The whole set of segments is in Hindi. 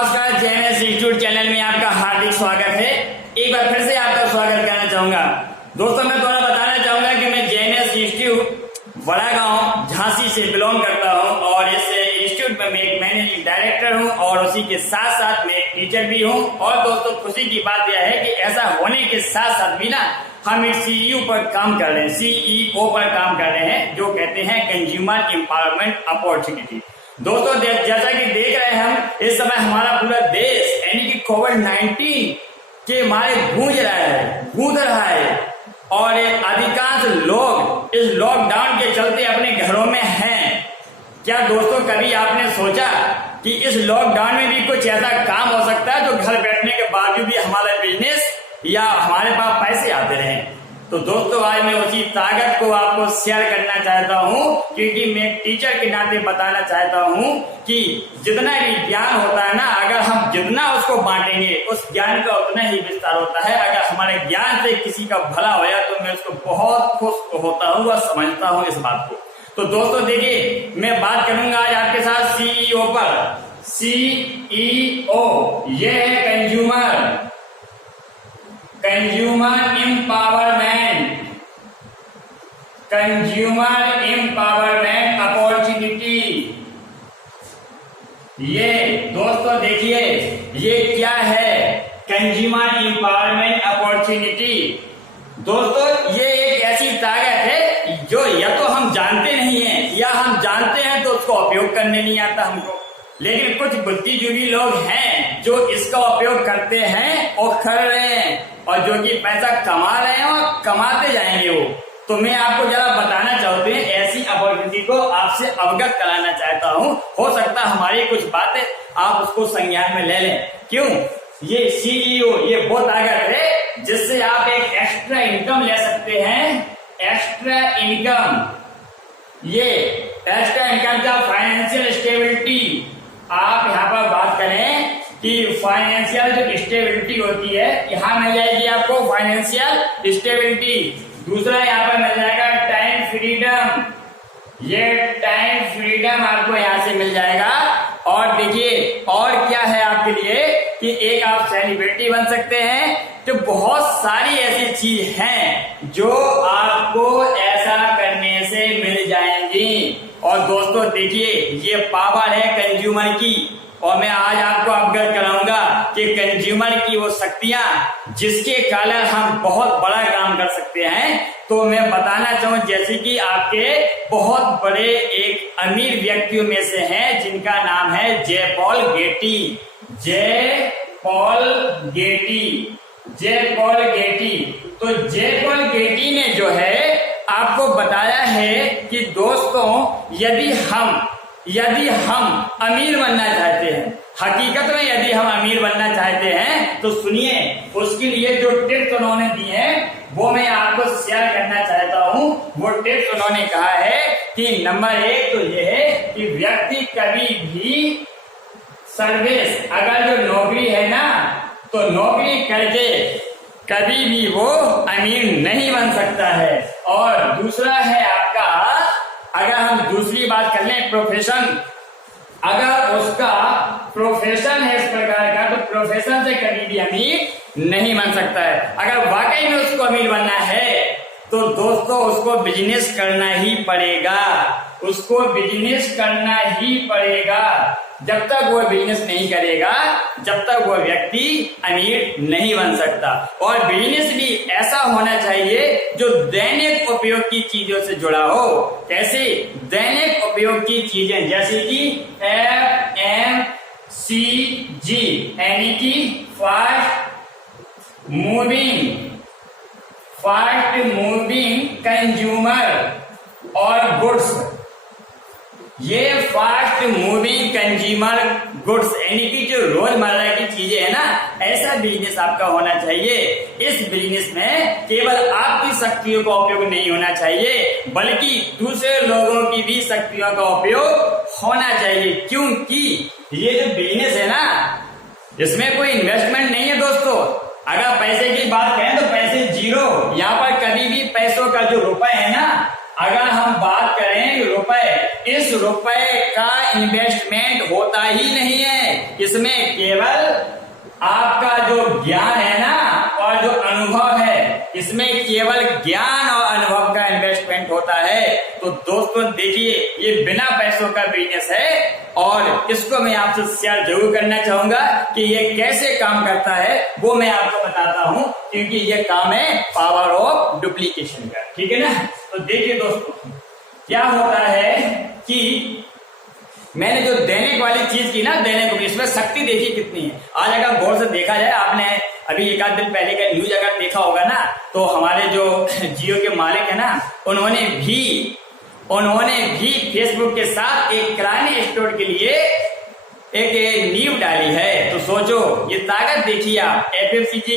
नमस्कार, जेएनएस इंस्टीट्यूट चैनल में आपका हार्दिक स्वागत है। एक बार फिर से आपका स्वागत करना चाहूंगा। दोस्तों, मैं थोड़ा बताना चाहूंगा कि मैं जेएनएस इंस्टीट्यूट बड़ा गांव झांसी से बिलोंग करता हूं और इस इंस्टीट्यूट में मैं एक मैनेजिंग डायरेक्टर हूं और उसी के साथ साथ मैं एक टीचर भी हूं। और दोस्तों, खुशी की बात यह है कि ऐसा होने के साथ साथ भी ना हम एक सीईओ पर काम कर रहे हैं, सीईओ पर काम कर रहे हैं, जो कहते हैं कंज्यूमर एम्पावरमेंट अपॉर्चुनिटी। दोस्तों, जैसा कि देख रहे हैं हम इस समय हमारा पूरा देश यानी कि कोविड-19 के मारे गूंज रहा है और अधिकांश लोग इस लॉकडाउन के चलते अपने घरों में हैं। क्या दोस्तों कभी आपने सोचा कि इस लॉकडाउन में भी कुछ ऐसा काम हो सकता है जो घर बैठने के बावजूद भी हमारा बिजनेस या हमारे पास पैसे आते रहे? तो दोस्तों, आज मैं उसी ताकत को आपको शेयर करना चाहता हूं, क्योंकि मैं एक टीचर के नाते बताना चाहता हूं कि जितना भी ज्ञान होता है ना, अगर हम जितना उसको बांटेंगे उस ज्ञान का उतना ही विस्तार होता है। अगर हमारे ज्ञान से किसी का भला होया तो मैं उसको बहुत खुश होता हूँ व समझता हूँ इस बात को। तो दोस्तों देखिए, मैं बात करूंगा आज आपके साथ सीईओ पर। सीईओ ये है कंज्यूमर एम्पावरमेंट अपॉर्चुनिटी। ये दोस्तों देखिए, ये क्या है कंज्यूमर एम्पावरमेंट अपॉर्चुनिटी? दोस्तों, ये एक ऐसी ताकत है जो या तो हम जानते नहीं है या हम जानते हैं तो उसको उपयोग करने नहीं आता हमको। लेकिन कुछ बुद्धिजीवी लोग हैं जो इसका उपयोग करते हैं और कर रहे हैं और जो कि पैसा कमा रहे हैं और कमाते जाएंगे वो। तो मैं आपको जरा बताना चाहते हैं, ऐसी अपॉर्चुनिटी को आपसे अवगत कराना चाहता हूं। हो सकता है हमारी कुछ बातें आप उसको संज्ञान में ले लें। क्यों? ये सीईओ ये वो ताकत है जिससे आप एक एक्स्ट्रा इनकम ले सकते हैं। एक्स्ट्रा इनकम, ये एक्स्ट्रा इनकम का फाइनेंशियल स्टेबिलिटी। आप यहाँ पर बात करें कि फाइनेंशियल जो स्टेबिलिटी होती है, यहाँ मिल जाएगी आपको फाइनेंशियल स्टेबिलिटी। दूसरा यहाँ पर मिल जाएगा टाइम फ्रीडम। ये टाइम फ्रीडम आपको यहाँ से मिल जाएगा। और देखिए, और क्या है आपके लिए कि एक आप सेलिब्रिटी बन सकते हैं। तो बहुत सारी ऐसी चीज हैं जो आपको ऐसा करने से मिल जाएंगी। और दोस्तों देखिए, ये पावर है कंज्यूमर की और मैं आज आपको अवगत कराऊंगा कि कंज्यूमर की वो शक्तियां जिसके कारण हम बहुत बड़ा काम कर सकते हैं। तो मैं बताना चाहूँ, जैसे कि आपके बहुत बड़े एक अमीर व्यक्तियों में से हैं जिनका नाम है जे पॉल गेटी। तो जे पॉल गेटी ने जो है आपको बताया है कि दोस्तों, यदि हम अमीर बनना चाहते हैं, हकीकत में यदि हम अमीर बनना चाहते हैं तो सुनिए, उसके लिए जो टिप्स उन्होंने दिए हैं वो मैं आपको शेयर करना चाहता हूं। वो टिप्स उन्होंने कहा है कि नंबर 1 तो ये है कि व्यक्ति कभी भी सर्विस, अगर जो नौकरी है ना, तो नौकरी करके कभी भी वो अमीर नहीं बन सकता है। और दूसरा है आपका, अगर हम दूसरी बात कर लें प्रोफेशन, अगर उसका प्रोफेशन है इस प्रकार का, तो प्रोफेशन से कभी भी अमीर नहीं बन सकता है। अगर वाकई में उसको अमीर बनना है तो दोस्तों उसको बिजनेस करना ही पड़ेगा। जब तक वो बिजनेस नहीं करेगा, जब तक वो व्यक्ति अमीर नहीं बन सकता। और बिजनेस भी ऐसा होना चाहिए जो दैनिक उपयोग की चीजों से जुड़ा हो। कैसे दैनिक उपयोग की चीजें? जैसे कि FMCG यानी कि फास्ट मूविंग कंज्यूमर और गुड्स। ये फास्ट मूविंग कंज्यूमर गुड्स यानी कि जो रोजमर्रा की चीजें है ना, ऐसा बिजनेस आपका होना चाहिए। इस बिजनेस में केवल आपकी शक्तियों का उपयोग नहीं होना चाहिए, बल्कि दूसरे लोगों की भी शक्तियों का उपयोग होना चाहिए। क्योंकि ये जो बिजनेस है ना, इसमें कोई इन्वेस्टमेंट नहीं है दोस्तों। अगर पैसे की बात करें तो पैसे जीरो। यहाँ पर कभी भी पैसों का जो रुपए है ना, अगर हम बात करें रुपए, इस रुपए का इन्वेस्टमेंट होता ही नहीं है। इसमें केवल आपका जो ज्ञान है ना और जो अनुभव है, इसमें केवल ज्ञान और अनुभव का इन्वेस्टमेंट होता है। तो दोस्तों देखिए, ये बिना पैसों का बिजनेस है और इसको मैं आपसे शेयर जरूर करना चाहूंगा कि ये कैसे काम करता है, वो मैं आपको बताता हूं, क्योंकि ये काम है पावर ऑफ डुप्लीकेशन का। ठीक है ना। तो देखिए दोस्तों, क्या होता है कि मैंने जो दैनिक वाली चीज की ना, दैनिक, इसमें शक्ति देखिए कितनी है। आज अगर गौर से देखा जाए, आपने अभी एक आध दिन पहले का न्यूज अगर देखा होगा ना, तो हमारे जो जियो के मालिक है ना, उन्होंने भी फेसबुक के साथ एक किराने स्टोर के लिए एक नींव डाली है। तो सोचो, ये ताकत देखिए आप, एफएमसीजी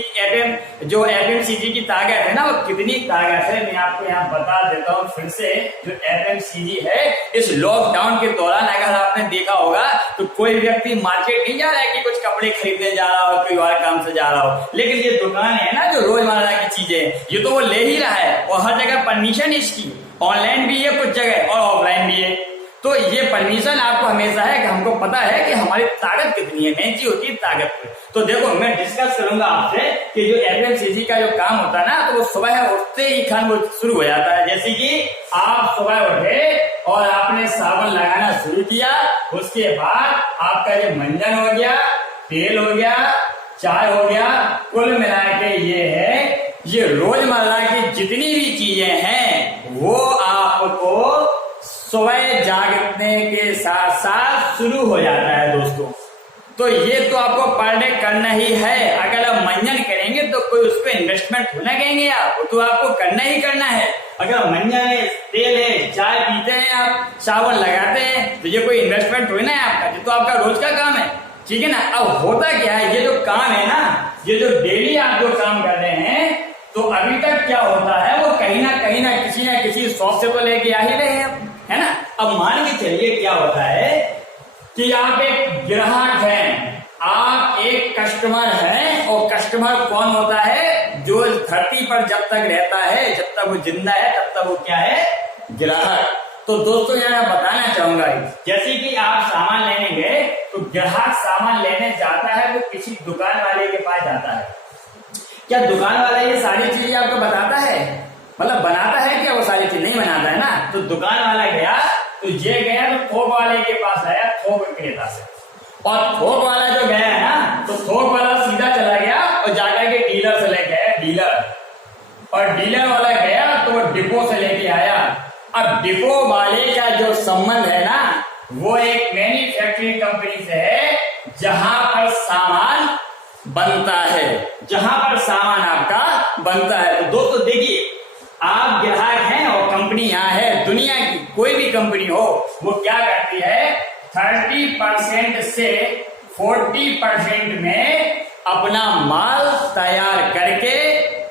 की ताकत है ना, वो कितनी ताकत है। मैं आपको यहाँ बता देता हूँ फिर से। जो एफएमसीजी है, इस लॉकडाउन के दौरान अगर आपने देखा होगा तो कोई व्यक्ति मार्केट नहीं जा रहा है कि कुछ कपड़े खरीदने जा रहा हो, कोई और काम से जा रहा हो, लेकिन ये दुकान है ना, जो रोजमर्रा की चीजें, ये तो वो ले ही रहा है और हर जगह परमिशन इसकी ऑनलाइन भी है कुछ जगह और ऑफलाइन भी है। तो ये परमिशन आपको हमेशा है कि हमको पता है कि हमारी ताकत कितनी है, मेन चीज होती है ताकत पे। तो देखो, मैं डिस्कस करूंगा आपसे कि जो एफएमसीजी का जो काम होता है ना, तो वो सुबह उठते ही खान वो शुरू हो जाता है। जैसे कि आप सुबह उठे और आपने साबुन लगाना शुरू किया, उसके बाद आपका जो मंजन हो गया, तेल हो गया, चाय हो गया, कुल मिला के ये रोजमर्रा की जितनी भी चीजें हैं वो आपको सुबह जागने के साथ साथ शुरू हो जाता है दोस्तों। तो ये तो आपको पर डे करना ही है। अगर आप मंजन करेंगे तो कोई उस पर इन्वेस्टमेंट होना कहेंगे आप, तो आपको करना ही करना है। अगर मंजन है, तेल है, चाय पीते हैं आप, साबुन लगाते हैं, तो ये कोई इन्वेस्टमेंट होना है आपका, ये तो आपका रोज का काम है। ठीक है ना। अब होता क्या है, ये जो काम है ना, ये जो डेली आप जो काम कर रहे हैं, तो अभी तक क्या होता है, वो कहीं ना किसी शॉप से तो लेके आ ही रहे हैं, है ना। अब मान के चलिए क्या होता है कि आप एक ग्राहक हैं, आप एक कस्टमर हैं, और कस्टमर कौन होता है, जो धरती पर जब तक रहता है, जब तक वो जिंदा है, तब तक वो क्या है, ग्राहक। तो दोस्तों यहाँ मैं बताना चाहूंगा, जैसे कि आप सामान लेने गए, तो ग्राहक सामान लेने जाता है, वो किसी दुकान वाले के पास जाता है। क्या दुकान वाला ये सारी चीजें आपको बताता है, मतलब बनाता है क्या, वो सारी चीज नहीं बनाता है ना। तो दुकान वाला गया, तो ये गया तो थोक वाले के पास आया, थोक विक्रेता से, और थोक वाला जो गया है ना, तो थोक वाला सीधा चला गया और जाकर के डीलर से लेके आया, डीलर, और डीलर वाला गया तो वो डिपो से लेके आया। अब डिपो वाले का जो संबंध है ना, वो एक मैन्युफैक्चरिंग कंपनी से है, जहां पर सामान बनता है, जहां पर सामान आपका बनता है। तो दोस्तों देखिए, आप ग्राहक हैं और कंपनी यहाँ है, दुनिया की कोई भी कंपनी हो, वो क्या करती है, 30% से 40% में अपना माल तैयार करके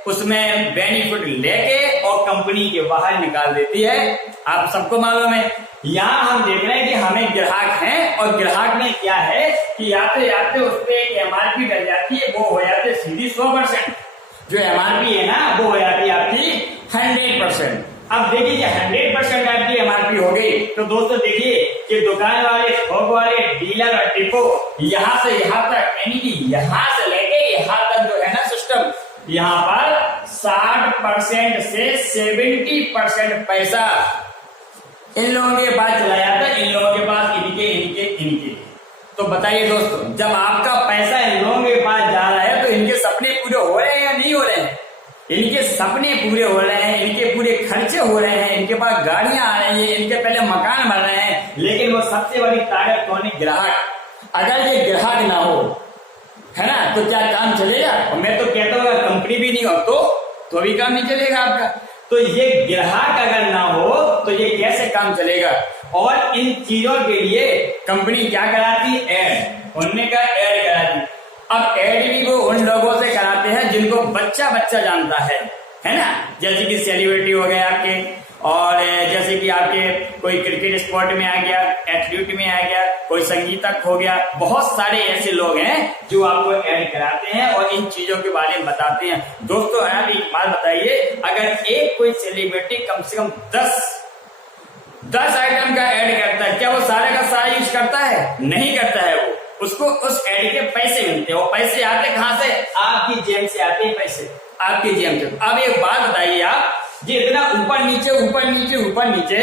उसमें बेनिफिट लेके और कंपनी के बाहर निकाल देती है। आप सबको मालूम है। यहाँ हम देख रहे हैं कि हमें ग्राहक हैं, और ग्राहक में क्या है कि आते आते उस पर एक एमआरपी डल जाती है, वो हो जाती है सीधी 100%। जो एमआरपी है ना, वो हो जाती है आपकी 100%। अब देखिए 100% आपकी एमआरपी हो गई, तो दोस्तों देखिए कि दुकान वाले, थोक वाले, डीलर और डिपो, यहाँ से यहाँ तक, यानी कि यहाँ से लेके यहाँ तक जो है ना सिस्टम, यहाँ पर 60% से 70% पैसा इन लोगों के पास चला जाता है, इन लोगों के पास, इनके। तो बताइए दोस्तों, जब आपका पैसा इन लोगों के पास जा रहा है, तो इनके सपने पूरे हो रहे हैं या नहीं हो रहे हैं? इनके सपने पूरे हो रहे हैं, इनके पूरे खर्चे हो रहे हैं, इनके पास गाड़ियां आ रही है, इनके पहले मकान बन रहे हैं, लेकिन वो सबसे बड़ी ताकत कौन है? ग्राहक। अगर ये ग्राहक ना हो, है ना, तो क्या काम चलेगा? और मैं तो कहता हूँ कंपनी भी नहीं हो तो भी काम नहीं चलेगा आपका। तो ये ग्राहक अगर ना हो तो ये कैसे काम चलेगा? और इन चीजों के लिए कंपनी क्या कराती है? ऐड। उन्होंने का ऐड कराती। अब ऐड भी वो उन लोगों से कराते हैं जिनको बच्चा जानता है ना, जैसे कि सेलिब्रिटी हो गए आपके, और जैसे कि आपके कोई क्रिकेट स्पोर्ट में आ गया, एथलीट में आ गया, कोई संगीतक हो गया, बहुत सारे ऐसे लोग हैं जो आपको ऐड कराते हैं और इन चीजों के बारे में बताते हैं। दोस्तों आप एक बात बताइए, अगर एक कोई सेलिब्रिटी कम से कम 10 10 आइटम का ऐड करता है, क्या वो सारे का सारा यूज करता है? नहीं करता है वो। उसको उस ऐड के पैसे मिलते हैं। वो पैसे आते कहां से? आपकी जेब से आते हैं पैसे, आपकी जेब से। अब एक बात बताइए, आप जितना ऊपर नीचे ऊपर नीचे ऊपर नीचे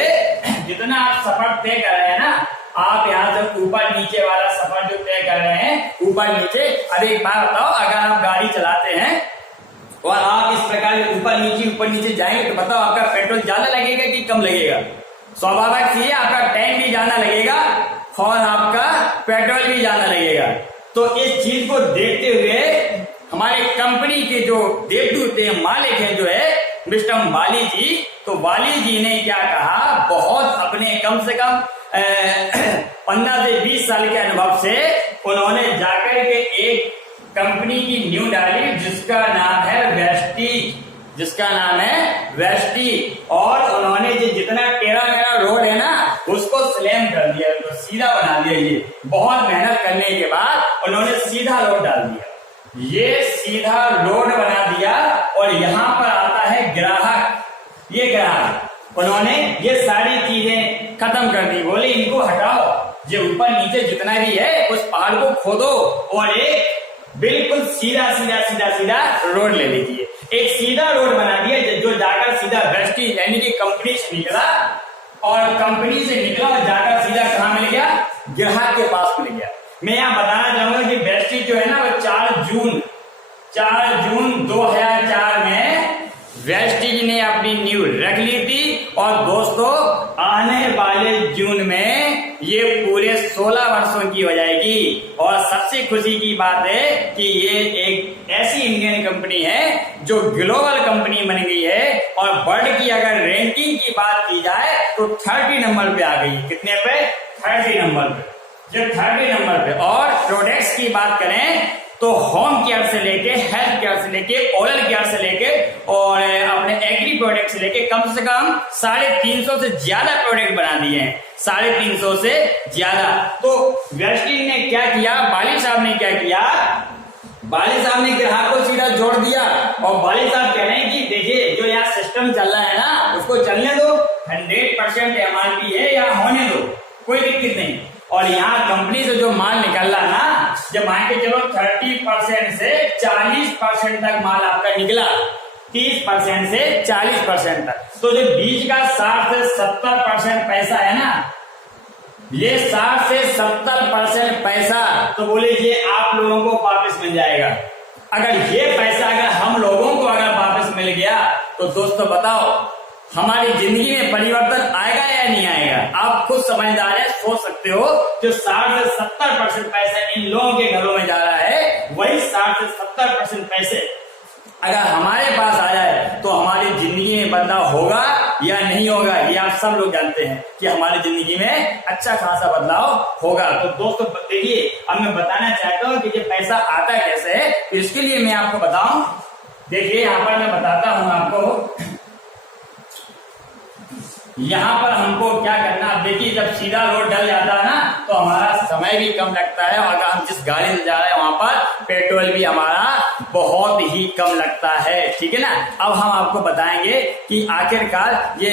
जितना आप सफर तय कर रहे हैं ना, आप यहाँ से ऊपर नीचे वाला सफर जो तय कर रहे हैं ऊपर नीचे। अब एक बात बताओ, अगर आप गाड़ी चलाते हैं और आप इस प्रकार ऊपर नीचे जाएंगे तो बताओ आपका पेट्रोल ज्यादा लगेगा कि कम लगेगा? स्वाभाविक सी है, आपका टाइम भी ज्यादा लगेगा और आपका पेट्रोल भी ज्यादा लगेगा। तो इस चीज को देखते हुए हमारे कंपनी के जो देवदूत हैं, मालिक हैं जो है मिस्टर वाली जी, तो वाली जी ने क्या कहा, बहुत अपने कम से कम 15 से 20 साल के अनुभव से उन्होंने जाकर के एक कंपनी की न्यू डाली जिसका नाम है वेस्टीज, जिसका नाम है वेस्टीज। और उन्होंने जितना टेढ़ा मेढ़ा रोड है ना उसको स्लैम कर दिया, उसको सीधा बना दिया। ये बहुत मेहनत करने के बाद उन्होंने सीधा रोड डाल दिया, ये सीधा रोड बना दिया। और यहाँ पर आता है ग्राहक, ये ग्राहक उन्होंने ये सारी चीजें खत्म कर दी। बोले इनको हटाओ, ये ऊपर नीचे जितना भी है उस पहाड़ को खोदो और एक बिल्कुल सीधा सीधा सीधा सीधा रोड ले लीजिए। एक सीधा रोड बना दिया जो जाकर सीधा वेस्टीज यानी कि कंपनी से निकला, और कंपनी से निकला और जाकर सीधा कहां मिल गया? ग्राहक के पास मिल गया। मैं यहाँ बताना चाहूंगा कि वेस्टीज जो है ना वो 4 जून 2004 में वेस्टीज ने अपनी नींव रख ली थी। और दोस्तों आने वाले जून में ये पूरे 16 वर्षों की हो जाएगी। और सबसे खुशी की बात है कि ये एक ऐसी इंडियन कंपनी है जो ग्लोबल कंपनी बन गई है। और वर्ल्ड की अगर रैंकिंग की बात की जाए तो 30 नंबर पे आ गई। कितने पे? 30 नंबर पे, जो 30 नंबर पे। और प्रोडक्ट्स की बात करें तो होम केयर से लेके, हेल्थ केयर से लेके, ओरल केयर से लेके और अपने एग्री प्रोडक्ट से लेके कम से कम 350 से ज्यादा प्रोडक्ट बना दिए हैं, 350 से ज्यादा। तो वेस्टीज ने क्या किया, वाली साहब ने क्या किया, वाली साहब ने ग्राहक को सीधा जोड़ दिया। और वाली साहब कह रहे हैं कि देखिए जो यहाँ सिस्टम चल रहा है ना उसको चलने दो, 100% MRP है, या होने दो, कोई दिक्कत नहीं। और यहाँ कंपनी से जो माल निकल रहा ना, जब मान के चलो 30% से 40% तक माल आपका निकला, 30% से 40% तक, तो जो बीच का 60 से 70% पैसा है ना, ये 60 से 70% पैसा तो बोले ये आप लोगों को वापस मिल जाएगा। अगर ये पैसा अगर हम लोगों को अगर वापस मिल गया तो दोस्तों बताओ हमारी जिंदगी में परिवर्तन आएगा या नहीं आएगा? आप खुद समझदार है, सोच सकते हो। जो 60 से 70% पैसा इन लोगों के घरों में जा रहा है, वही 60 से 70% पैसे अगर हमारे पास आ जाए तो हमारी जिंदगी में बदलाव होगा या नहीं होगा? ये आप सब लोग जानते हैं कि हमारी जिंदगी में अच्छा खासा बदलाव होगा। तो दोस्तों देखिए, अब मैं बताना चाहता हूँ कि ये पैसा आता कैसे है। तो इसके लिए मैं आपको बताऊं, देखिए यहाँ पर मैं बताता हूँ आपको। यहाँ पर हमको क्या करना, अब देखिए जब सीधा रोड डल जाता है ना तो हमारा समय भी कम लगता है, और अगर हम जिस गाड़ी से जा रहे हैं वहां पर पेट्रोल भी हमारा बहुत ही कम लगता है, ठीक है ना। अब हम आपको बताएंगे कि आखिरकार ये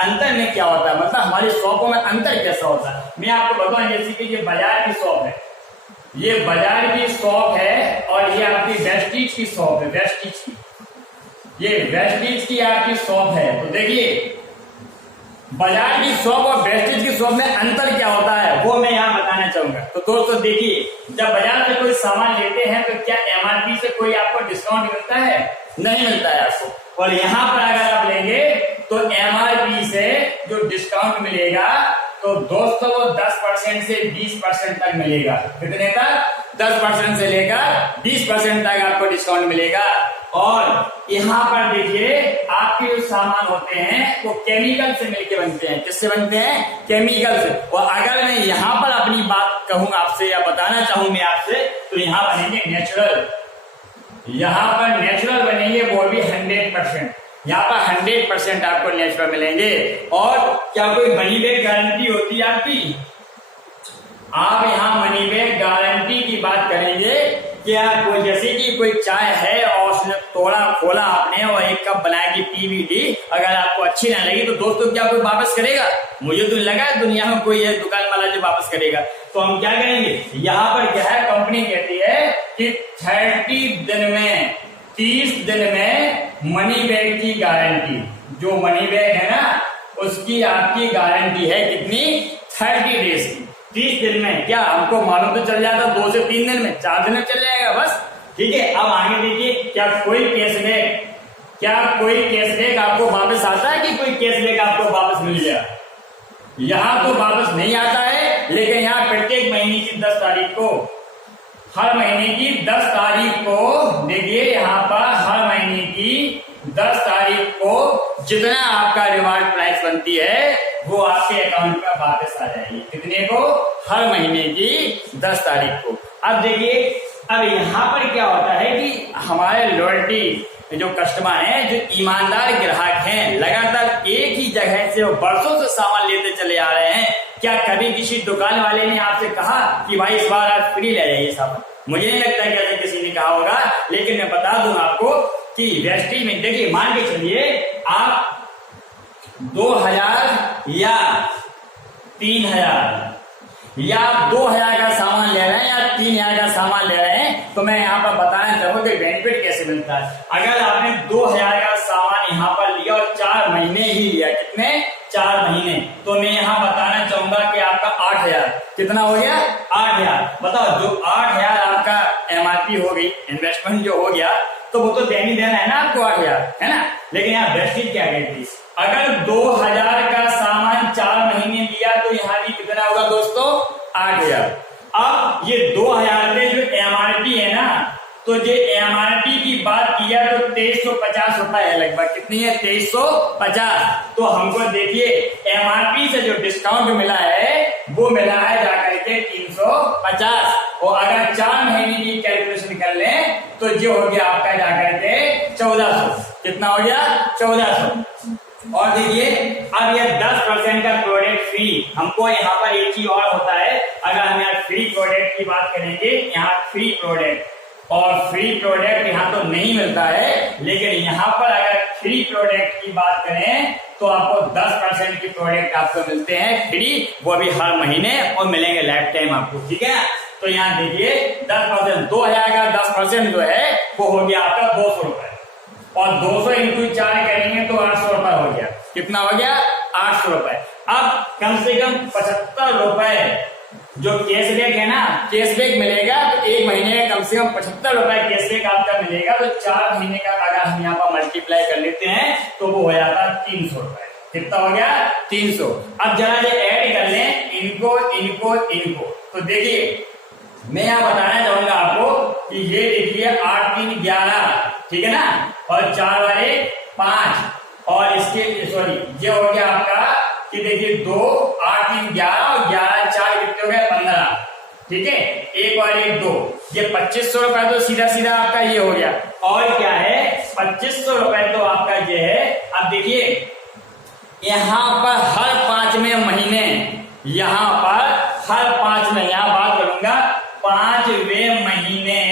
अंतर में क्या होता है, मतलब हमारी शॉपों में अंतर कैसा होता है। मैं आपको बताऊं, जैसे कि ये बाजार की शॉप है, ये बाजार की शॉप है, और ये आपकी वेस्टीज की शॉप है, वेस्टीज की, ये वेस्टीज की आपकी शॉप है। तो देखिए बाजार की शॉप और वेस्टीज की शॉप में अंतर क्या होता है वो मैं यहाँ बताना चाहूंगा। तो दोस्तों देखिए, जब बाजार से कोई सामान लेते हैं तो क्या MRP से कोई आपको डिस्काउंट मिलता है? नहीं मिलता है आपको। और यहाँ पर अगर आप लेंगे तो MRP से जो डिस्काउंट मिलेगा तो दोस्तों वो 10% से 20% तक मिलेगा। कितने तक? 10% से लेकर 20% तक आपको डिस्काउंट मिलेगा। और यहाँ पर देखिए आपके जो सामान होते हैं वो केमिकल से मिलके बनते हैं। किससे बनते हैं? केमिकल से। और अगर मैं यहाँ पर अपनी बात कहूँ आपसे या बताना चाहूँ मैं आपसे, तो यहाँ बनेंगे नेचुरल, यहाँ पर नेचुरल बनेंगे, वो भी 100%। यहाँ पर 100% आपको नेचुरल मिलेंगे। और क्या कोई मनी बैग गारंटी होती है आपकी? आप यहाँ मनी बैग गारंटी की बात करेंगे क्या कोई जैसे कि कोई चाय है और उसने तोड़ा खोला आपने और एक कप बना के पी भी ली, अगर आपको अच्छी ना लगी तो दोस्तों क्या कोई वापस करेगा? मुझे तो लगा दुनिया में कोई है दुकान वाला जो वापस करेगा। तो हम क्या करेंगे, यहाँ पर क्या है, कंपनी कहती है कि 30 दिन में मनी बैग की गारंटी। जो मनी बैग है ना उसकी आपकी गारंटी है कितनी? 30 डेज की। 30 दिन में क्या हमको मालूम तो चल जाता 2 से 3 दिन में, 4 दिन में चल जाएगा बस। ठीक है, अब आगे देखिए, क्या कोई कैशबैक आपको वापस आता है कि कोई कैशबैक आपको वापस मिल गया? यहाँ तो वापस नहीं आता है, लेकिन यहाँ प्रत्येक महीने की 10 तारीख को, हर महीने की 10 तारीख को देखिए, यहाँ पर हर महीने की 10 तारीख को जितना आपका रिवार्ड प्राइस बनती है वो आपके अकाउंट में वापस आ जाएगी। कितने को? हर महीने की 10 तारीख को। अब देखिए, अब यहाँ पर क्या होता है कि हमारे लॉयल्टी जो कस्टमर हैं, जो ईमानदार ग्राहक हैं, लगातार एक ही जगह से बरसों से सामान लेते चले आ रहे हैं। क्या कभी किसी दुकान वाले ने आपसे कहा कि भाई इस बार आप फ्री ले जाइए सामान? मुझे नहीं लगता कि ऐसे किसी ने कहा होगा, लेकिन मैं बता दूं आपको कि वेस्टेज में देखिए, मान के चलिए आप 2000 या 3000 या 2000 का सामान ले रहे हैं या 3000 का सामान ले रहे हैं, तो मैं यहाँ पर बताना चाहूंगा कि बेनिफिट कैसे मिलता है। अगर आपने 2000 का सामान यहाँ पर लिया और 4 महीने ही लिया, कितने? 4 महीने, तो मैं यहाँ बताना चाहूंगा कि आपका 8000 कितना हो गया? 8000। बताओ, जो 8000 आपका MRP हो गई, इन्वेस्टमेंट जो हो गया, तो वो तो देना है ना आपको 8000, है ना? लेकिन यहाँ वेस्टेज क्या कहती, अगर 2000 का सामान 4 महीने लिया तो यहाँ भी कितना होगा दोस्तों? 8000। अब ये 2000 पे जो MRP है ना, तो जो MRP की बात किया तो 2350 रुपए है लगभग। कितनी है? 2350। तो हमको देखिए MRP से जो डिस्काउंट मिला है वो मिला है जाकर के 350, और अगर 4 महीने की कैलकुलेशन कर लें तो जो हो गया आपका जाकर के 1400। कितना हो गया? 1400। और देखिए, अब ये 10% का प्रोडक्ट फ्री। हमको यहाँ पर एक चीज और होता है, अगर हम यहाँ फ्री प्रोडक्ट की बात करेंगे, यहाँ फ्री प्रोडक्ट और फ्री प्रोडक्ट यहाँ तो नहीं मिलता है, लेकिन यहाँ पर अगर फ्री प्रोडक्ट की बात करें तो आपको 10% की प्रोडक्ट आपको मिलते हैं फ्री, वो भी हर महीने, और मिलेंगे लाइफ टाइम आपको। ठीक है, तो यहाँ देखिए 10%, 2000 का 10% जो है वो हो गया आपका 200 रुपए, और 200 इंटू 4 करेंगे तो 800 रुपए हो गया। कितना हो गया? 800 रुपए। अब कम से कम 75 रुपए जो कैशबैक है ना, कैशबैक मिलेगा, तो एक महीने का कम से कम 75 रुपए कैशबैक आपका मिलेगा। तो 4 महीने का अगर हम यहाँ पर मल्टीप्लाई कर लेते हैं तो वो हो जाता है 300 रुपए। कितना हो गया? 300। अब जरा ये ऐड कर लें इनको इनको इनको, तो देखिए मैं यहाँ बताना चाहूंगा आपको कि ये देखिए 8 3 11, ठीक है ना, और 4 वाले 5, और इसके सॉरी ये हो गया आपका कि देखिए 2 8 3 11 और 11 4 कितने हो गए? 15। ठीक है, 1 और 1 2, ये 2500 रुपए तो सीधा सीधा आपका ये हो गया। और क्या है? 2500 रुपए तो आपका ये है। अब देखिए यहाँ पर हर 5वें महीने, यहाँ पर हर 5 में, यहाँ बात करूंगा 5वें महीने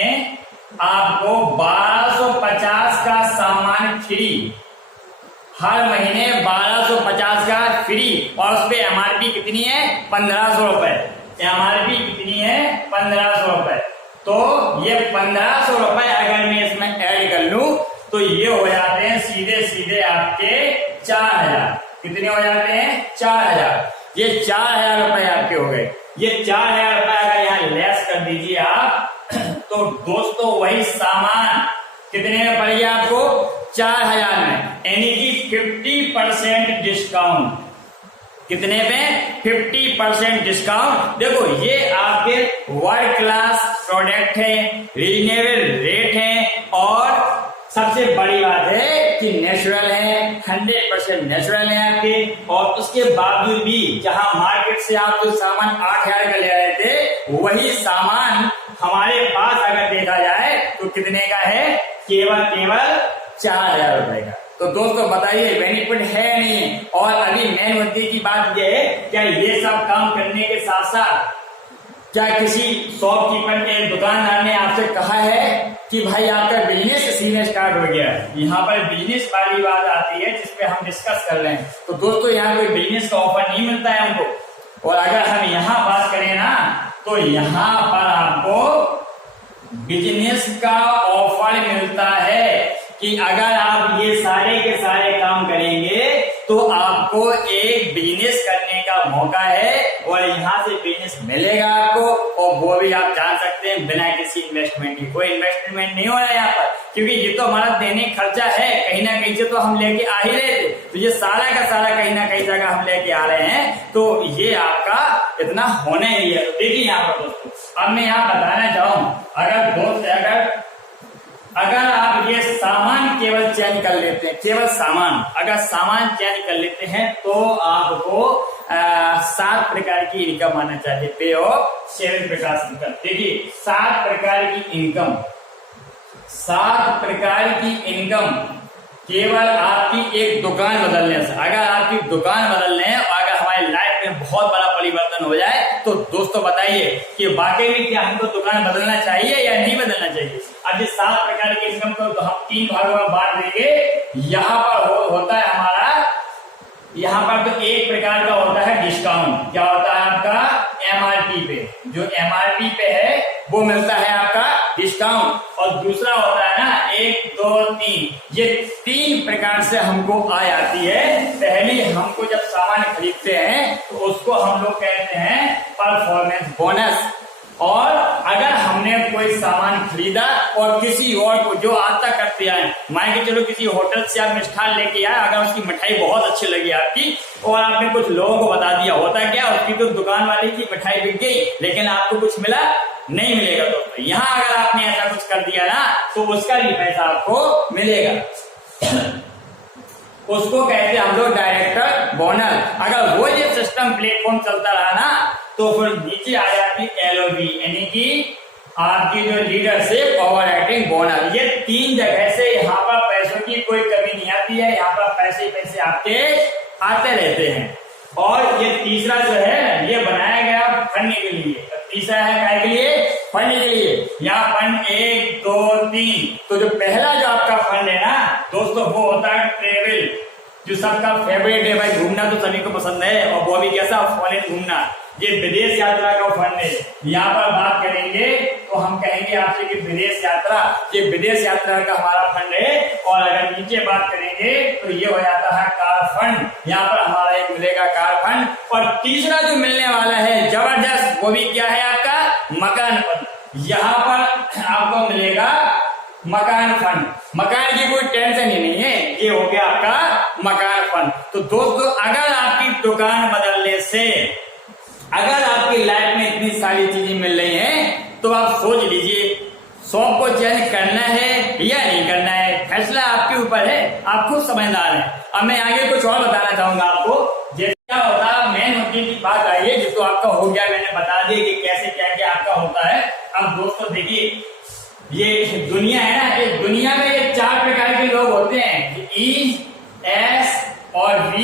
आपको 1250 का सामान फ्री, हर महीने 1250 का फ्री, और उस पे MRP कितनी है? 1500 रुपए। MRP कितनी है? 1500 रुपए। तो ये 1500 रुपए अगर मैं इसमें ऐड कर लूं तो ये हो जाते हैं सीधे सीधे आपके 4000। कितने हो जाते हैं? 4000। ये 4000 रुपए आपके हो गए। ये 4000 रुपए अगर यहाँ लेस कर दीजिए आप तो दोस्तों वही सामान कितने में पड़ गया आपको? 4000 में, यानी कि 50% डिस्काउंट। कितने पे? 50% डिस्काउंट। देखो ये आपके वर्ल्ड क्लास प्रोडक्ट है, रीजनेबल रेट है, और सबसे बड़ी बात है कि नेचुरल है, 100% नेचुरल है आपके। और उसके बावजूद भी जहां मार्केट से आप जो सामान 8000 का ले रहे थे, वही सामान हमारे पास अगर देखा जाए तो कितने का है? केवल 4000 रुपए का। तो दोस्तों बताइए बेनिफिट है नहीं है? और अभी मेन मुद्दे की बात यह है, क्या ये सब काम करने के साथ साथ क्या किसी शॉपकीपर के दुकानदार ने आपसे कहा है कि भाई आपका बिजनेस सीजन स्टार्ट हो गया है? यहाँ पर बिजनेस वाली बात आती है जिसपे हम डिस्कस कर रहे हैं। तो दोस्तों यहाँ कोई बिजनेस का ऑफर नहीं मिलता है हमको। और अगर हम यहाँ बात करें ना तो यहाँ पर आपको बिजनेस का ऑफर मिलता है कि अगर आप ये सारे के सारे काम करेंगे तो आपको एक बिजनेस करने का मौका है और यहाँ से बिजनेस मिलेगा आपको, और वो भी आप जान सकते हैं बिना किसी इन्वेस्टमेंट की। कोई इन्वेस्टमेंट नहीं हो रहा है यहाँ पर, क्योंकि ये तो हमारा दैनिक खर्चा है, कहीं ना कहीं से तो हम लेके आ ही रहे थे। तो ये सारा का सारा कहीं ना कहीं जगह हम लेके आ रहे हैं, तो ये आपका इतना होना ही है। देखिए यहाँ पर दोस्तों, अब मैं यहाँ बताना चाहूँ, अगर आप ये सामान केवल चेंज कर लेते हैं, केवल सामान, अगर सामान चेंज कर लेते हैं तो आपको 7 प्रकार की इनकम आना चाहिए। पे ऑफ 7 प्रकार की इनकम। देखिए 7 प्रकार की इनकम, 7 प्रकार की इनकम केवल आपकी एक दुकान बदलने से। अगर आपकी दुकान बदलने है और अगर हमारी लाइफ में बहुत बड़ा परिवर्तन हो जाए तो दोस्तों बताइए कि वाकई में क्या हमको दुकान बदलना चाहिए या नहीं बदलना चाहिए। अब ये 7 प्रकार की इनकम को तो हम 3 भागों में बांट देंगे। यहाँ पर होता है हमारा, यहाँ पर तो एक प्रकार का होता है डिस्काउंट। क्या होता है आपका? एमआरपी पे, जो एमआरपी पे है वो मिलता है आपका डिस्काउंट। और दूसरा होता है ना 1, 2, 3, ये 3 प्रकार से हमको आय आती है। पहले हमको जब सामान खरीदते हैं तो उसको हम लोग कहते हैं परफॉर्मेंस बोनस। और अगर हमने कोई सामान खरीदा और किसी और को जो आज तक करते आए, मान के चलो किसी होटल से आप मिष्ठान लेके आए, अगर उसकी मिठाई बहुत अच्छी लगी आपकी और आपने कुछ लोगों को बता दिया, होता क्या, उसकी तो दुकान वाले की मिठाई बिक गई लेकिन आपको कुछ मिला नहीं मिलेगा। दोस्तों यहाँ अगर आपने ऐसा कुछ कर दिया ना तो उसका भी पैसा आपको मिलेगा। उसको कहते हैं हम लोग डायरेक्टर बोनस। अगर वो ये सिस्टम प्लेटफॉर्म चलता रहा ना तो फिर नीचे आ जाती LOB, यानी कि आपकी जो लीडरशिप ओवर एक्टिंग बोनस। ये 3 जगह से यहाँ पर पैसों की कोई कमी नहीं आती है, यहाँ पर पैसे आपके आते रहते हैं। और ये तीसरा जो है ये बनाया गया फंड के लिए। तीसरा है काय के लिए? फंड के लिए। यहाँ फंड 1, 2, 3। तो जो पहला जो आपका फंड है ना दोस्तों वो होता है ट्रेवल, जो सबका फेवरेट है। भाई घूमना तो सभी को पसंद है, और वो भी कैसा? फॉरेन घूमना। ये विदेश यात्रा का फंड है। यहाँ पर बात करेंगे तो हम कहेंगे आपसे कि विदेश यात्रा, ये विदेश यात्रा का हमारा फंड है। और अगर नीचे बात करेंगे तो ये हो जाता है कार फंड। यहाँ पर हमारा एक मिलेगा कार फंड। और तीसरा जो मिलने वाला है जबरदस्त, वो भी क्या है आपका? मकान फंड। यहाँ पर आपको मिलेगा मकान फंड। मकान की कोई टेंशन ही नहीं है, ये हो गया आपका मकान फंड। तो दोस्तों अगर आपकी दुकान बदलने से, अगर आपकी लाइफ में इतनी सारी चीजें मिल रही हैं तो आप सोच लीजिए शॉप को चेंज करना है या नहीं करना है। फैसला आपके ऊपर है, आप खुद समझदार हैं। अब मैं आगे कुछ और बताना चाहूंगा आपको। जैसे क्या होता है, मेन मुद्दे की बात आई है, जिसको आपका हो गया, मैंने बता दिया कि कैसे क्या क्या आपका होता है। अब दोस्तों देखिए ये दुनिया है ना, इस दुनिया में ये 4 प्रकार के लोग होते हैं, E, S और V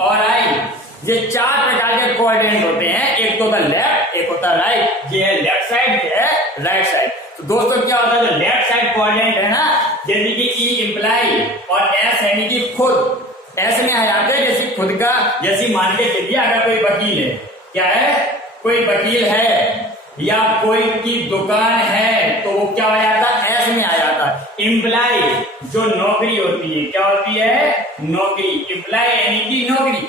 और I। ये 4 प्रकार के कोऑर्डिनेट होते हैं। एक तो होता है लेफ्ट, एक होता है राइट। ये है लेफ्ट साइड, ये है राइट साइड। तो दोस्तों क्या होता है, जो लेफ्ट साइड कोऑर्डिनेट है ना, जैसे कि E इंप्लाई और S यानी कि खुद। S में आ जाते हैं जैसे खुद का, जैसे मान के चलिए अगर कोई वकील है, क्या है, कोई वकील है या कोई की दुकान है तो वो क्या हो जाता है? S में आ जाता है। इम्प्लाई जो नौकरी होती है, क्या होती है? नौकरी। इम्प्लाई यानी कि नौकरी।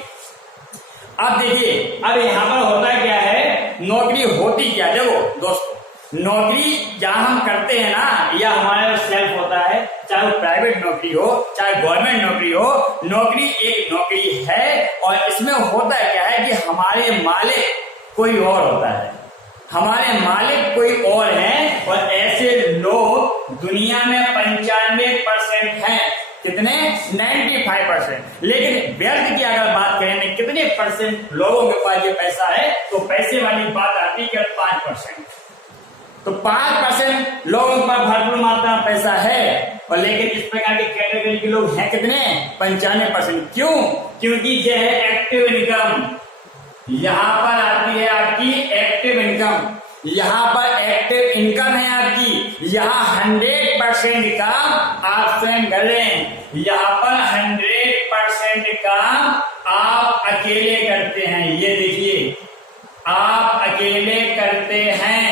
अब देखिए, अब यहाँ पर होता क्या है, नौकरी होती क्या? देखो दोस्तों, नौकरी जहाँ हम करते हैं ना, या हमारा सेल्फ होता है, चाहे वो प्राइवेट नौकरी हो चाहे गवर्नमेंट नौकरी हो, नौकरी एक नौकरी है। और इसमें होता क्या है कि हमारे मालिक कोई और होता है, हमारे मालिक कोई और हैं। और ऐसे लोग दुनिया में 95% हैं। कितने? 95%। लेकिन व्यर्थ की अगर बात करें कितने परसेंट लोगों के पास ये पैसा है, तो पैसे वाली बात आती है 5%। तो 5% लोगों के पास भरपूर मात्रा में पैसा है। और लेकिन इस प्रकार के कैटेगरी के लोग हैं कितने? 95%। क्यों? क्योंकि ये है एक्टिव इनकम। यहाँ पर आती है आपकी एक्टिव इनकम। यहाँ पर एक्टिव इनकम है आपकी, यहाँ 100% काम आप स्वयं कर रहे हैं, यहाँ पर 100% काम आप अकेले करते हैं। ये देखिए आप अकेले करते हैं,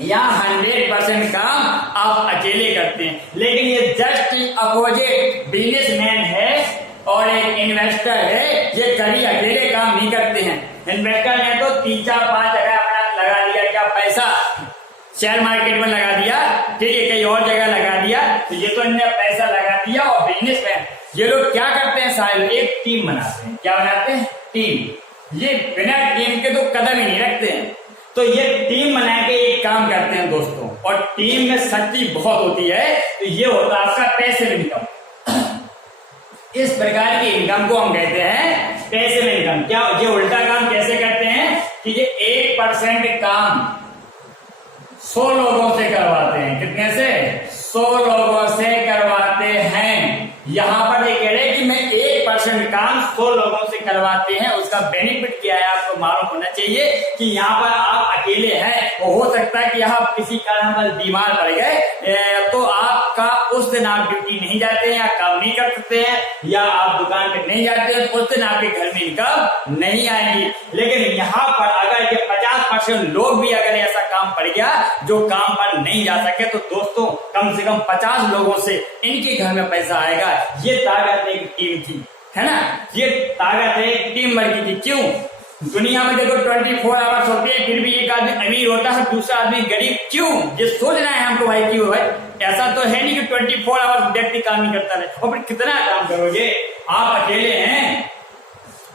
यहाँ 100% काम आप अकेले करते हैं। लेकिन ये जस्ट अपोजिट बिजनेसमैन है और एक इन्वेस्टर है, ये कभी अकेले काम नहीं करते हैं। इन्वेस्टर ने तो 3-4-5 जगह अपना लगा दिया, क्या पैसा शेयर मार्केट में लगा दिया, ठीक है, कहीं और जगह लगा दिया, तो ये तो इन्हें पैसा लगा दिया। और बिजनेसमैन ये लोग क्या करते हैं, सारे एक टीम बनाते हैं। क्या बनाते हैं? टीम। ये बिना टीम के तो कदम ही नहीं रखते हैं, तो ये टीम बना के एक काम करते हैं दोस्तों। और टीम में शक्ति बहुत होती है, तो ये होता है आपका पैसिव इनकम। इस प्रकार की इनकम को हम कहते हैं पैसिव इनकम। क्या ये उल्टा काम कैसे करते हैं कि ये 1% काम 100 लोगों से करवाते हैं। कितने से? 100 लोगों से करवाते हैं। यहां पर ये कह रहे हैं कि मैं 1% काम 100 लोगों से करवाते हैं। उसका बेनिफिट क्या है आपको मालूम होना चाहिए कि यहाँ पर आप अकेले हैं, तो हो सकता है कि आप किसी कारण बीमार पड़ गए, तो आपका उस दिन आप ड्यूटी नहीं जाते हैं या काम नहीं कर सकते हैं, या आप दुकान पे नहीं जाते हैं, तो उस दिन आपके घर में इनकम नहीं आएगी। लेकिन यहाँ पर अगर ये 50% लोग भी अगर ऐसा काम पड़ गया जो काम पर नहीं जा सके, तो दोस्तों कम से कम 50 लोगों से इनके घर में पैसा आएगा। ये ताकत एक टीम की है ना, ये ताकत है टीम वर्क की। क्यों? दुनिया में देखो 24 आवर्स होते हैं, फिर भी एक आदमी अमीर होता है, दूसरा आदमी गरीब। क्यों? ये सोचना है हमको भाई, क्यों भाई? ऐसा तो है नहीं कि 24 आवर्स व्यक्ति काम नहीं करता है, और फिर कितना काम करोगे? आप अकेले हैं,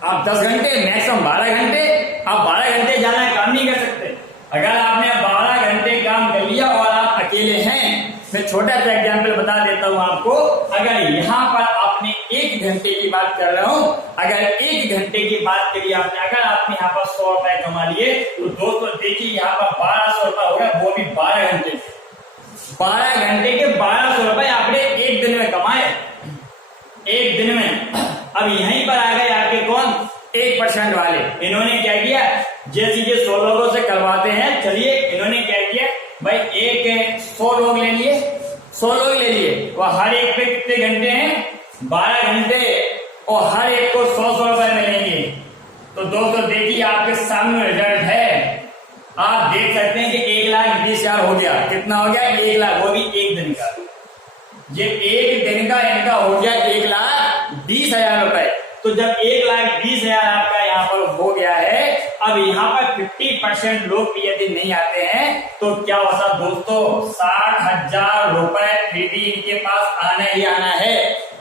आप 10 घंटे मैक्सिमम 12 घंटे, आप 12 घंटे ज्यादा काम नहीं कर सकते। अगर आपने 12 घंटे काम कर लिया और आप अकेले हैं, मैं छोटा सा एग्जाम्पल बता देता हूं आपको। अगर यहाँ पर आपने 1 घंटे की बात कर रहा हूं, अगर 1 घंटे की बात करी आपने, अगर आपने यहाँ पर 100 रुपए कमा लिए, तो दोस्तों देखिए यहाँ पर 1200 रुपए हो गया, वो भी 12 घंटे। 12 घंटे के 1200 रुपए आपने एक दिन में कमाए, एक दिन में। अब यहीं पर आ गए आपके कौन? 1% वाले। इन्होंने क्या किया, जैसे ये 100 लोगों से करवाते हैं, चलिए इन्होंने क्या किया भाई, 100 लोग ले लिए, 100 लोग ले लिए, और हर एक पे कितने घंटे हैं? 12 घंटे, और हर एक को 100 रुपए मिलेंगे। तो दोस्तों देखिए आपके सामने रिजल्ट है, आप देख सकते हैं कि 1,20,000 हो गया। कितना हो गया? 1 लाख, वो भी एक दिन का। ये एक दिन का इनका हो गया 1,20,000 रुपए। तो जब 1,20,000 आपका यहाँ पर हो गया है, अब यहाँ पर 50% लोग भी यदि नहीं आते हैं, तो क्या होता दोस्तों? 60,000 रुपए फिर भी इनके पास आना ही आना है।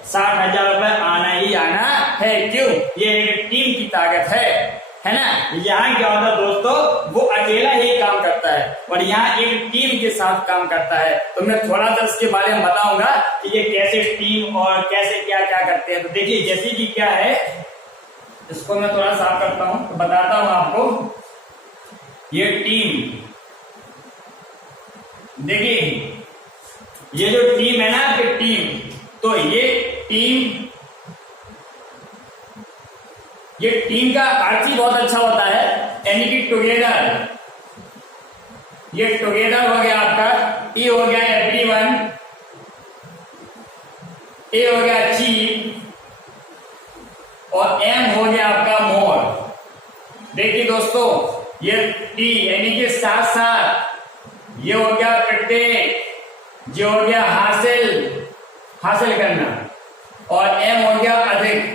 60,000 रुपए आना ही आना है। क्यों? ये एक टीम की ताकत है ना। यहाँ क्या होता है दोस्तों, वो अकेला ही काम करता है और यहाँ एक टीम के साथ काम करता है। तो मैं थोड़ा सा इसके बारे में बताऊंगा कि ये कैसे टीम और कैसे क्या क्या करते हैं। तो देखिए जैसे कि क्या है, इसको मैं थोड़ा साफ करता हूं तो बताता हूं आपको। ये टीम, देखिए ये जो टीम है ना, ये टीम, तो ये टीम का अर्थ ही बहुत अच्छा होता है, यानी कि टुगेदर। ये टुगेदर हो गया आपका, ई हो गया एवरीवन, ए हो गया अचीव, और एम हो गया आपका मोर। देखिए दोस्तों, ये टी यानी कि साथ साथ, ये हो गया प्रत्येक, ये हो गया हासिल करना, और एम हो गया अधिक।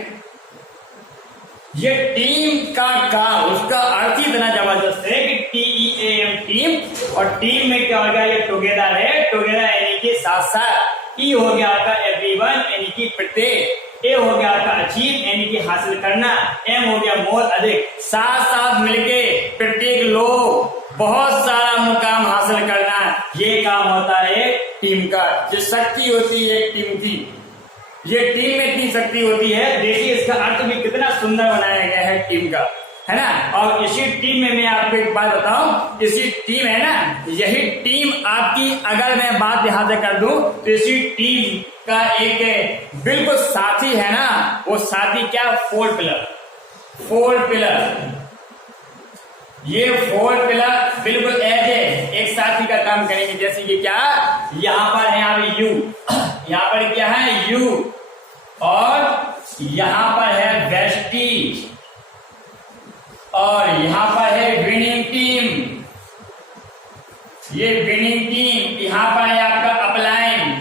ये टीम का काम, उसका अर्थ ही इतना जबरदस्त है कि TEAM टीम, और टीम में क्या हो गया, ये टुगेदर है, टुगेदर यानी कि साथ साथ। ई हो गया आपका एवरीवन यानी कि प्रत्येक, ए हो गया आपका अचीव यानी कि हासिल करना, एम हो गया मोर अधिक। साथ साथ मिलके प्रत्येक लोग बहुत सारा मुकाम हासिल करना, ये काम होता है टीम का। जो शक्ति होती है एक टीम की, ये टीम में इतनी शक्ति होती है। देखिए इसका अर्थ भी कितना सुंदर बनाया गया है टीम का, है ना। और इसी टीम में मैं आपको एक बात बताऊं, इसी टीम है ना, यही टीम आपकी, अगर मैं बात यहां से कर दूं, तो इसी टीम का एक बिल्कुल साथी है ना, वो साथी क्या? 4 पिलर। ये 4 प्लस बिल्कुल एज है, एक साथी का काम करेंगे। जैसे कि क्या, यहाँ पर है यहाँ यू, यहाँ पर क्या है यू, और यहाँ पर है वेस्टी, और यहाँ पर है विनिंग टीम। ये विनिंग टीम, यहाँ पर है आपका अपलाइन।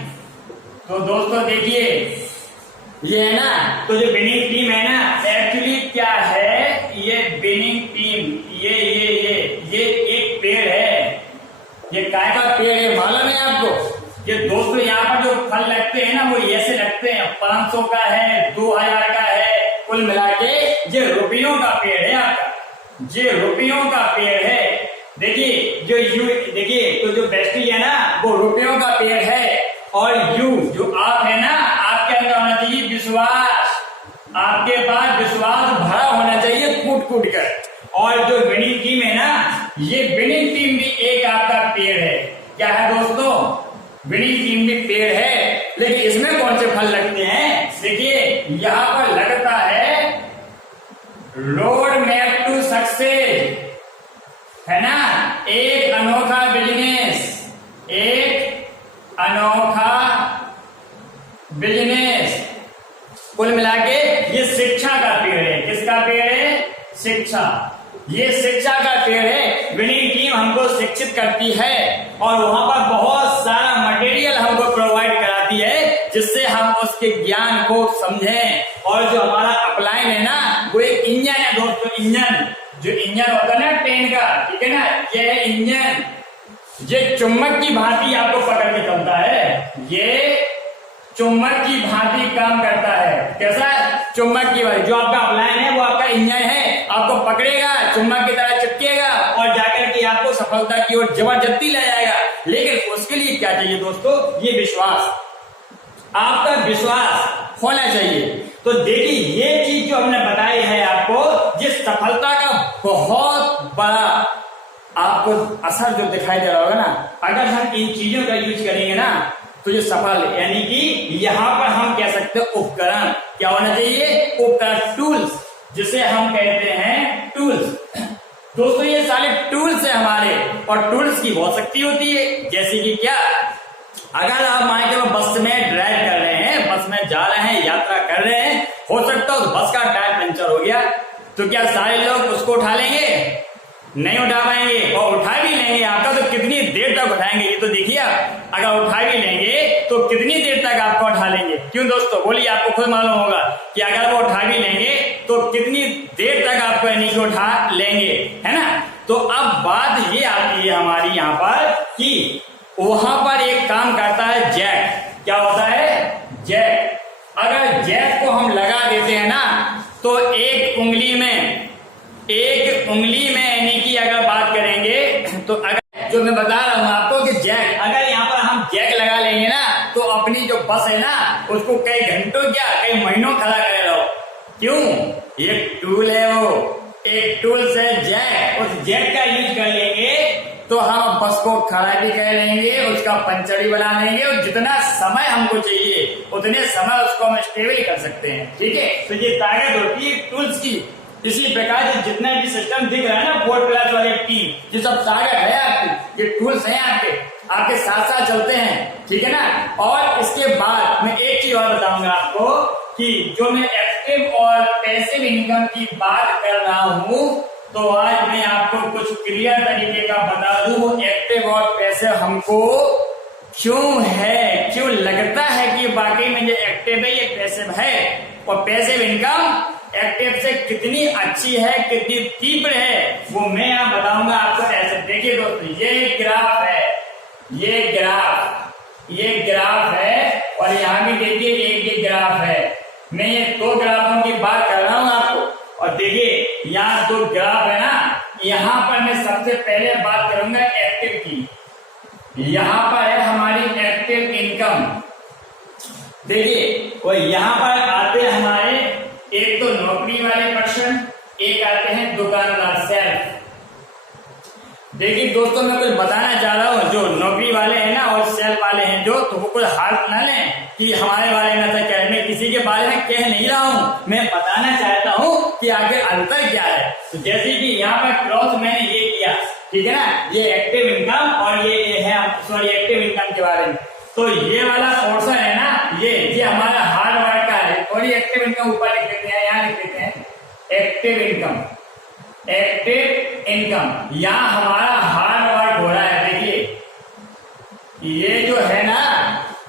तो दोस्तों देखिए ये है ना, तो जो विनिंग टीम है ना, एक्चुअली क्या है, ये विनिंग टीम ये एक पेड़ है। ये काय का पेड़ है मालूम है आपको? ये दोस्तों यहाँ पर जो फल लगते हैं ना, वो ऐसे लगते हैं, 500 का है, 2000 का है, कुल मिला के ये रुपयों का पेड़ है आपका, ये रुपयों का पेड़ है। देखिए जो यू, देखिए तो जो बेस्टी है ना, वो रुपयों का पेड़ है, और यू जो आप है ना, आपके अंदर होना चाहिए विश्वास, आपके पास विश्वास भरा होना चाहिए कूट कूट कर। और जो विनिंग टीम है ना, ये विनिंग टीम भी एक आपका पेड़ है। क्या है दोस्तों? विनिंग टीम भी पेड़ है, लेकिन इसमें कौन से फल लगते हैं? देखिए यहाँ पर लगता है रोड मैप टू सक्सेस, है ना, एक अनोखा बिजनेस, एक अनोखा बिजनेस। कुल मिला के ये शिक्षा का पेड़ है। किसका पेड़ है? शिक्षा। ये शिक्षा का पेड़ है। विनिंग टीम हमको शिक्षित करती है, और वहां पर बहुत सारा मटेरियल हमको प्रोवाइड कराती है, जिससे हम उसके ज्ञान को समझें। और जो हमारा अपलाइन है ना, वो एक इंजन है दोस्तों, इंजन। जो इंजन होता है ना ट्रेन का, ठीक है ना, ये है इंजन। ये चुम्बक की भांति आपको पकड़ के चलता है, ये चुम्बक की भांति काम करता है। कैसा? चुम्बक की भांति। जो आपका अपलाइन है वो आपका इंजन है, आपको पकड़ेगा, चुम्बक की तरह चिपकेगा, और जाकर के आपको सफलता की ओर जबरदस्ती ले जाएगा। लेकिन उसके लिए क्या चाहिए दोस्तों? ये विश्वास, आपका विश्वास होना चाहिए। तो देखिए ये चीज जो हमने बताई है आपको, ये सफलता का बहुत बड़ा आपको असर जो दिखाई दे रहा होगा ना, अगर हम इन चीजों का यूज करेंगे ना, तो ये सफल, यानी कि यहाँ पर हम कह सकते हैं उपकरण। क्या होना चाहिए? उपकरण, टूल्स, जिसे हम कहते हैं टूल्स। दोस्तों ये सारे टूल्स है हमारे, और टूल्स की बहुत शक्ति होती है। जैसे कि क्या, अगर आप मान के बस में ड्राइव कर रहे हैं, बस में जा रहे हैं, यात्रा कर रहे हैं, हो सकता है उस बस का टायर पंचर हो गया, तो क्या सारे लोग उसको उठा लेंगे? नहीं उठा पाएंगे। और उठा भी लेंगे आपका, तो कितनी देर तक उठाएंगे? ये तो देखिए आप, अगर उठा भी लेंगे तो कितनी देर तक आपको उठा लेंगे? क्यों दोस्तों बोलिए, आपको खुद मालूम होगा कि अगर वो उठा भी लेंगे तो कितनी देर तक आपको यानी कि उठा लेंगे, है ना। तो अब बात ये आती है हमारी यहाँ पर कि वहां पर एक काम करता है जैक। क्या होता है? जैक। अगर जैक को हम लगा देते हैं ना, तो एक उंगली में यानी कि अगर बात करेंगे, तो अगर जो मैं बता रहा हूं आपको कि जैक, अगर यहाँ पर हम जैक लगा लेंगे ना, तो अपनी जो बस है ना, उसको कई घंटों क्या कई महीनों खड़ा करे रहो। क्यों? एक टूल है, वो एक टूल से जैक, उस जैक का यूज कर लेंगे तो हम बस को खड़ा भी कर लेंगे, उसका पंचर भी बना लेंगे, और जितना समय हमको चाहिए उतने समय उसको हम स्टेबल कर सकते हैं। ठीक है, तो ये ताकत होती है टूल्स की। इसी प्रकार से जितना भी सिस्टम दिख रहा है ना, 4 प्लस वाले टीम, ये सब ताकत है आपकी, ये टूल्स हैं आपके साथ साथ चलते हैं। ठीक है ना। और इसके बाद मैं एक चीज और बताऊंगा आपको कि जो मैं एक्टिव और पैसिव इनकम की बात कर रहा हूं, तो आज मैं आपको कुछ क्लियर तरीके का बता दूं, वो एक्टिव और पैसिव हमको क्यों है, क्यों लगता है कि वाकई में ये एक्टिव है, ये पैसिव है, और पैसिव इनकम एक्टिव से कितनी अच्छी है, कितनी तीव्र है, वो मैं यहाँ बताऊंगा आपको। ऐसे देखिए दोस्तों, ये ग्राफ है, ये ग्राफ है, और यहाँ भी देखिए ये ग्राफ है। मैं ये 2 ग्राफों की बात कर रहा हूँ आपको, और देखिए यहाँ 2 ग्राफ है ना, यहाँ पर मैं सबसे पहले बात करूंगा एक्टिव की। यहाँ पर है हमारी एक्टिव इनकम, देखिए, और यहाँ पर आते हैं हमारे एक तो नौकरी वाले पर्सन, एक आते हैं दुकानदार, सेल्फ। देखिए दोस्तों, मैं कुछ बताना चाह रहा हूँ, जो नौकरी वाले हैं ना और सेल्फ वाले हैं हैं जो, तो वो कोई हार्ट ना लें कि हमारे बारे में ऐसा कह, मैं किसी के बारे में कह नहीं रहा हूं, मैं बताना चाहता हूं कि आगे अंतर क्या है। तो जैसे कि यहाँ पर क्रॉस मैंने ये किया, ठीक है ना, ये एक्टिव इनकम और ये है सॉरी एक्टिव इनकम के बारे में। तो ये वाला पोर्शन है ना, ये हमारा हार्ड वर्क का है, और ये एक्टिव इनकम ऊपर लिख देते हैं, यहाँ लिख देते हैं एक्टिव इनकम। एक्टिव इनकम यहाँ हमारा हार्ड वर्क हो रहा है। देखिए ये जो है ना,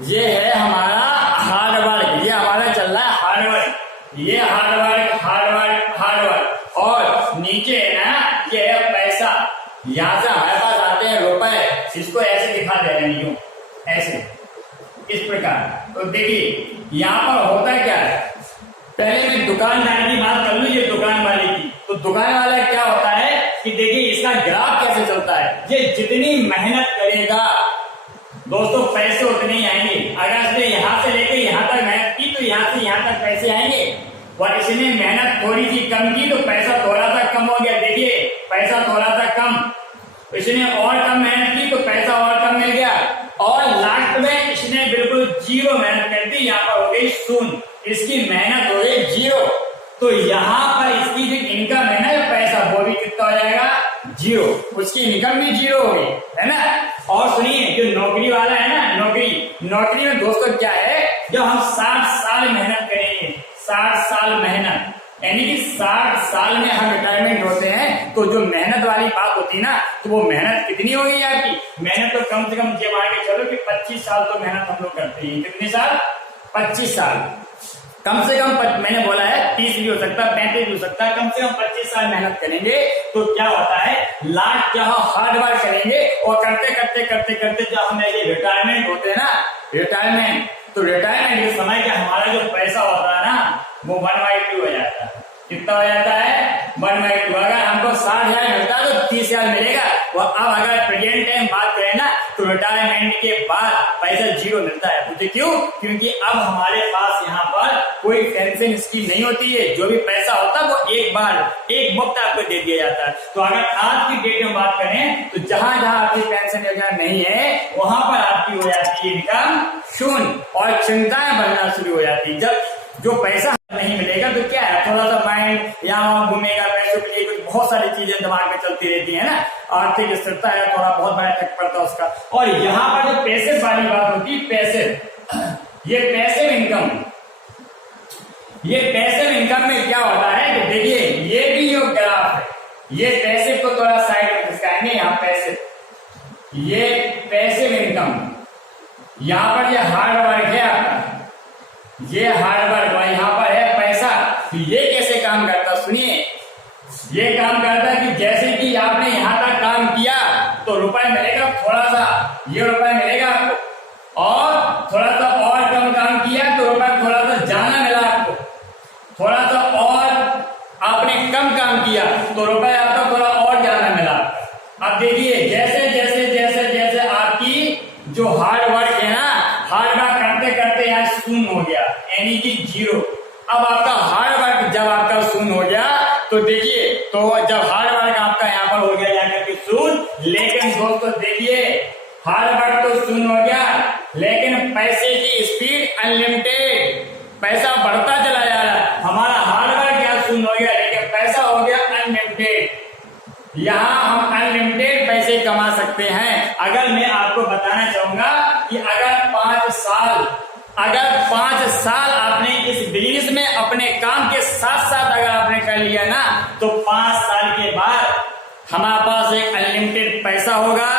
ये है हमारा हार्ड वर्क, ये हमारा चल रहा है हार्ड वर्क, ये hard work hard work hard work. और नीचे है ना, ये है पैसा, यहां से हमारे पास आते हैं रुपए, इसको ऐसे दिखा दे रहे हैं, यूं ऐसे इस प्रकार। तो देखिए यहाँ पर होता क्या है, पहले मैं दुकानदार की बात कर लूं, ये दुकान वाले की। तो दुकान वाला क्या होता है कि देखिए इसका ग्राफ कैसे चलता है, ये जितनी मेहनत करेगा दोस्तों पैसे उतने ही आएंगे। अगर इसने यहाँ से लेकर यहाँ तक मेहनत की तो यहाँ से यहाँ तक पैसे आएंगे, और इसने मेहनत थोड़ी सी कम की तो पैसा थोड़ा सा कम हो गया। देखिए पैसा थोड़ा सा कम, इसने और कम मेहनत की तो पैसा और कम मिल गया, और लास्ट में इसने बिल्कुल जीरो मेहनत कर दी, यहाँ पर हो गई शून्य, इसकी मेहनत हो गई जीरो। तो यहाँ पर इसकी जो इनकम है ना, पैसा, वो भी कितना हो जाएगा, जीरो, उसकी इनकम भी जीरो हो गई, है ना। और सुनिए जो नौकरी वाला है ना, नौकरी में दोस्तों क्या है, जब हम 60 साल मेहनत करेंगे, 60 साल मेहनत, यानी कि 60 साल में हम रिटायरमेंट होते हैं, तो जो मेहनत वाली बात होती है ना, तो वो मेहनत कितनी होगी आपकी, मेहनत तो कम से कम ये मान के चलो कि 25 साल तो मेहनत हम लोग करते हैं। कितने साल, 25 साल, कम से कम मैंने बोला है 30 भी हो सकता है, 35 भी हो सकता है, कम से कम 25 साल मेहनत करेंगे। तो क्या होता है, लास्ट जब हम हार्ड वर्क करेंगे और करते करते करते करते जब हमें ये रिटायरमेंट होते हैं ना, रिटायरमेंट, तो रिटायरमेंट के समय क्या हमारा जो पैसा होता है ना, वो 1/2 हो जाता है। कितना हो जाता है, 1/2। अगर हमको 60,000 मिलता है तो 30,000 मिलेगा। और अब अगर प्रेजेंट टाइम बात करें ना, तो रिटायरमेंट के बाद पैसा जीरो मिलता है। मुझे क्यों, क्योंकि अब हमारे पास यहाँ पर कोई पेंशन स्कीम नहीं होती है, जो भी पैसा होता है वो एक बार एक मुफ्त आपको दे दिया जाता है। तो अगर आज की डेट में बात करें तो जहां जहां आपकी पेंशन योजना नहीं है, वहां पर आपकी हो जाती है इनकम शून्य, और चिंताएं बढ़ना शुरू हो जाती है। जब जो पैसा नहीं मिलेगा तो क्या है, थोड़ा सा माइंड यहाँ घूमेगा, पैसों के लिए कुछ बहुत सारी चीजें दिमाग में चलती रहती है ना, आर्थिक स्थिरता है, थोड़ा बहुत बड़ा इफेक्ट पड़ता है उसका। और यहाँ पर जो पैसे वाली बात होती है, पैसे, ये पैसिव इनकम, ये पैसिव इनकम में क्या होता है कि देखिए ये भी जो ग्राफ है, ये पैसे को थोड़ा साइड में खिसकाएंगे, यहाँ पैसे, ये पैसिव इनकम, यहाँ पर ये हार्ड वर्क है आपका, ये हार्ड वर्क, और यहाँ पर है पैसा। तो ये कैसे काम करता, सुनिए, ये काम करता है कि जैसे कि आपने यहाँ तक काम किया तो रुपए मिलेगा थोड़ा सा, ये रुपए मिलेगा आपको, और थोड़ा सा और कम काम किया तो रुपए थोड़ा सा ज्यादा मिला आपको, थोड़ा सा और आपने कम काम किया तो रुपए आपका थोड़ा और ज्यादा मिला। अब देखिए जैसे जैसे जैसे जैसे आपकी जो हार्ड वर्क है ना, हार्ड वर्क करते करते यहाँ शून्य हो गया, यानी कि जीरो। अब आपका हार्ड वर्क जब आपका शून्य हो गया तो देखिए, तो जब हार्ड वर्क आपका यहाँ पर हो गया जाकर के शून्य, लेकिन दोस्तों देखिए हार्ड वर्क तो शून्य हो गया, लेकिन पैसे की स्पीड अनलिमिटेड, पैसा बढ़ता चला जा रहा है। हमारा हार्ड वर्क यहाँ शून्य हो गया, लेकिन पैसा हो गया अनलिमिटेड। यहाँ हम अनलिमिटेड पैसे कमा सकते हैं। अगर मैं आपको बताना चाहूंगा कि अगर 5 साल आपने इस बिजनेस में अपने काम के साथ साथ अगर आपने कर लिया ना, तो 5 साल के बाद हमारे पास एक अनलिमिटेड पैसा होगा,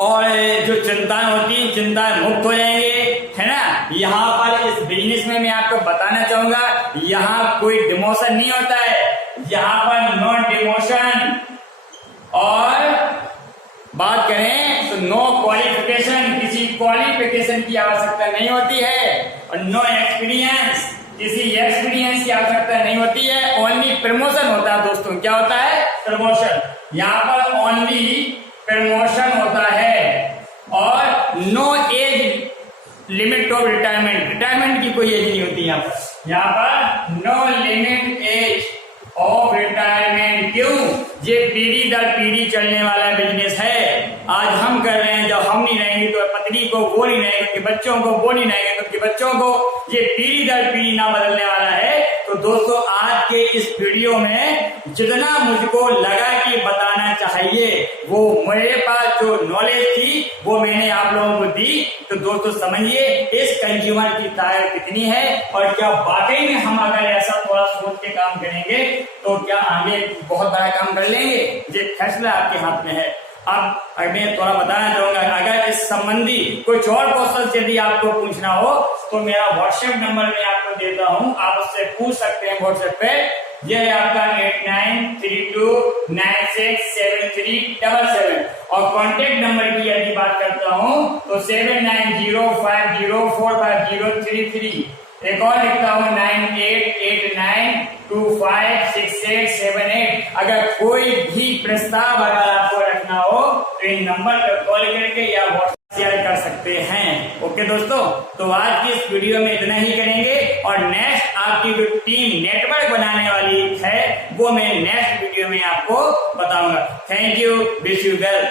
और जो चिंताएं होती हैं चिंताएं मुक्त हो जाएंगे, है ना। यहाँ पर इस बिजनेस में मैं आपको बताना चाहूंगा, यहाँ कोई डिमोशन नहीं होता है, यहाँ पर नो डिमोशन, और बात करें तो नो क्वालिफिकेशन, किसी क्वालिफिकेशन की आवश्यकता नहीं होती है, और नो एक्सपीरियंस, किसी एक्सपीरियंस की आवश्यकता नहीं होती है। ओनली प्रमोशन होता है दोस्तों, क्या होता है, प्रमोशन। यहाँ पर ओनली प्रमोशन होता है, और no age limit of retirement, retirement की कोई एज नहीं होती यहाँ पर no limit age of retirement. क्यों, ये पीढ़ी दर पीढ़ी चलने वाला बिजनेस है। आज हम कर रहे हैं, जब हम नहीं रहेंगे रहेंगी तो पत्नी को वो नहीं रहेंगे, उनके बच्चों को वो नहीं रहेंगे, उनके बच्चों को, ये पीढ़ी दर पीढ़ी ना बदलने वाला है। तो दोस्तों आज के इस वीडियो में जितना मुझको लगा कि बताना चाहिए वो मेरे पास जो नॉलेज थी वो मैंने आप लोगों को दी। तो दोस्तों समझिए इस कंज्यूमर की ताकत कितनी है और क्या वाकई में हम अगर ऐसा थोड़ा सोच के काम करेंगे तो क्या आगे बहुत बड़ा काम कर लेंगे। ये फैसला आपके हाथ में है। अब मैं थोड़ा बताना चाहूंगा, अगर इस संबंधी कुछ और क्वेश्चन यदि आपको पूछना हो तो मेरा व्हाट्सएप नंबर मैं आपको देता हूं, आप उससे पूछ सकते हैं व्हाट्सएप पे। यह है आपका 8932967377 और कांटेक्ट नंबर की यदि बात करता हूं तो 7905045033। एक और लिखता हूं 9889256878। अगर कोई भी प्रस्ताव अगर आपको रखना हो तो इन नंबर पर कॉल करके या व्हाट्सएप शेयर कर सकते हैं। ओके दोस्तों, तो आज की इस वीडियो में इतना ही करेंगे और नेक्स्ट आपकी जो टीम नेटवर्क बनाने वाली है वो मैं नेक्स्ट वीडियो में आपको बताऊंगा। Thank you, wish you well.